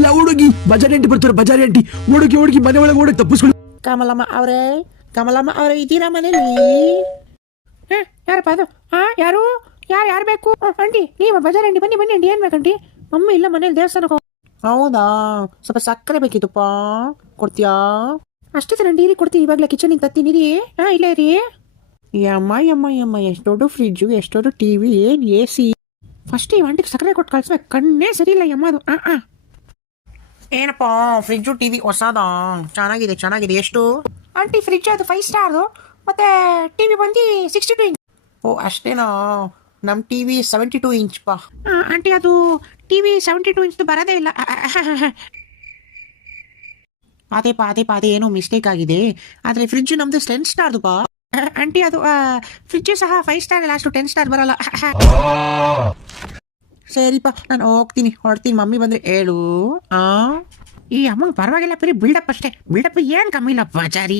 ಎಲ್ಲ ಹುಡುಗಿ ಬಜಾರ್ ಆಂಟಿ ಬರ್ತಾರೆ, ಬಜಾರ್ ಆಂಟಿ ಹುಡುಗಿ ಮನೆ ಒಳಗೆ ಓಡಕ್ ತಪ್ಪಿಸ್ಕೊಳ್ಳಿ. ಕಮಲಮ್ಮ ಅವರೇ ಇದ್ದೀರಾ ಮನೇಲಿ? ಯಾರಪ್ಪ ಅದು? ಯಾರು ಯಾರು ಬೇಕು? ಆಂಟಿ ನೀವು ಬಜಾರ್ ಆಂಟಿ, ಬನ್ನಿ ಆಂಟಿ. ಏನ್ ಬೇಕಂಟಿ? ಮಮ್ಮಿ ಇಲ್ಲ ಮನೇಲಿ ದೇವಸ್ಥಾನಕ್ಕೆ. ಹೌದಾ, ಸ್ವಲ್ಪ ಸಕ್ಕರೆ ಬೇಕಿತ್ತಪ್ಪ, ಕೊಡ್ತೀಯಾ? ಅಷ್ಟೇ ಸರ್ ಆಂಟಿ, ಕೊಡ್ತೀನಿ ಇವಾಗಲೇ ಕಿಚನಿಗೆ ತತ್ತೀನಿ ರೀ. ಇಲ್ಲ ರೀ. ಯಮ್ಮ ಎಷ್ಟು ದೊಡ್ಡ ಫ್ರಿಡ್ಜು, ಎಷ್ಟು ದೊಡ್ಡ ಟಿವಿ, ಏನ್ AC. ಫಸ್ಟ್ ಈ ಆಂಟಿಗೆ ಸಕ್ಕರೆ ಕೊಟ್ಟು ಕಳ್ಸ್ಬೇಕು, ಕಣ್ಣೇ ಸರಿ ಇಲ್ಲ ಯಮ್ಮದು. ಏನಪ್ಪ ಫ್ರಿಡ್ಜು ಟಿವಿ ಹೊಸದಾ? ಚೆನ್ನಾಗಿದೆ. ಎಷ್ಟು ಆಂಟಿ ಫ್ರಿಡ್ಜ್? ಅದು 5 ಸ್ಟಾರ್, ಮತ್ತೆ ಟಿವಿ ಬಂದು 62 ಇಂಚ್. ಓ ಅಷ್ಟೇನಾ? ನಮ್ಮ ಟಿವಿ 72 ಇಂಚ್ ಪಾ. ಆಂಟಿ ಅದು ಟಿವಿ 72 ಇಂಚ್ ಬರೋದೇ ಇಲ್ಲ. ಅದೇ ಏನೋ ಮಿಸ್ಟೇಕ್ ಆಗಿದೆ. ಆದರೆ ಫ್ರಿಡ್ಜ್ ನಮ್ದು 10 ಸ್ಟಾರ್ದು ಪಾ. ಆಂಟಿ ಅದು ಫ್ರಿಡ್ಜ್ ಸಹ 5 ಸ್ಟಾರ್ ಅಲ್ಲ, ಅಷ್ಟು 10 ಸ್ಟಾರ್ ಬರಲ್ಲ. ಸರಿಪ್ಪ, ನಾನು ಹೊರಡ್ತೀನಿ. ಮಮ್ಮಿ ಬಂದ್ರೆ ಹೇಳು. ಈ ಅಮ್ಮಂಗೆ ಪರವಾಗಿಲ್ಲ, ಬರೀ ಬಿಲ್ಡಪ್ ಅಷ್ಟೇ. ಬಿಲ್ಡಪ್ ಏನು ಕಮ್ಮಿ ಇಲ್ಲ ಬಜಾರಿ.